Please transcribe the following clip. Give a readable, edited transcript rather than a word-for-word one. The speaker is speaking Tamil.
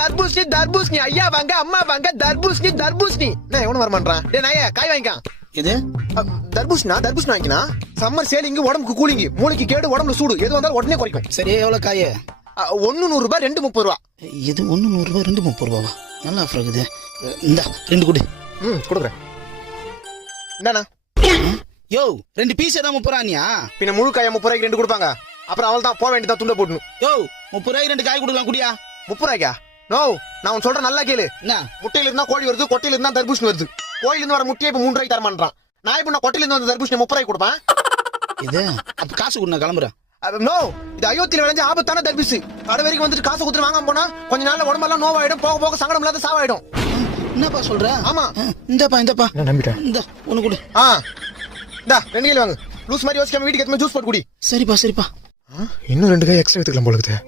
தர்பூசணி தர்பூசணி ஐயா வாங்க அம்மா வாங்க தர்பூசணி தர்பூசணி நான் எவனும் வரமாட்டான் டே நாயே காய் வாங்கிக்கான் இது தர்பூசணா தர்பூசணி வாங்கினா சம்மர் சேலிங்கு உடம்புக்கு கூலிங்கு மூளைக்கு கேடு உடம்புல சூடு எது வந்தாலும் உடனே குறைக்கும் சரி எவ்வளவு காய? 1 100 ரூபாய் 2 30 ரூபா இது 1 100 ரூபாய் 2 30 ரூபாவா? நல்லா ஆஃபர் இருக்குது. இந்த 2 கொடு. கொடுக்குறேன். என்னண்ணா யோ 2 பீஸ் தான் 30 ரூபாயா? பின்ன முழு காய 30 ரூபாய்க்கு 2 கொடுப்பாங்க. அப்புறம் அவள் தான் போக வேண்டியதா துண்ட போடணும். யோ 30 ரூபாய்க்கு 2 காய் கொடுக்கலாம் குடியா? 30 ரூபாய்க்கா? நோ நான் உன் சொல்றேன் நல்லா கேளு. என்ன முட்டையில இருந்தா கோழி வருது, கொட்டையில இருந்தா தர்பூசணி வருது. கோயில இருந்து வர முட்டையை இப்ப 3 ரூபாய்க்கு தரமாட்டான். நான் இப்ப நான் கொட்டையில இருந்து வந்த தர்பூசணி 30 ரூபாய்க்கு கொடுப்பேன். இது அப்ப காசு கொடு, நான் கிளம்புறேன். நோ இது அயோத்தியில விளைஞ்ச ஆபத்தான தர்பூசணி. கடை வரைக்கும் வந்துட்டு காசு கொடுத்து வாங்காம போனா கொஞ்ச நாள்ல உடம்பெல்லாம் நோவாயிடும், போக போக சங்கடம் இல்லாத சாவாயிடும். என்னப்பா சொல்ற? ஆமா இந்தப்பா நான் நம்பிட்டேன். இந்த ஒண்ணு கொடு. இந்தா 2 கிலோ வாங்க. லூஸ் மாதிரி யோசிக்காம வீட்டுக்கு எத்தனை ஜூஸ் போட்டு குடி. சரிப்பா சரிப்பா. இன்னும் 2 காய் எக்ஸ்ட்ரா எடுத்துக்கலாம் போல இருக்குது.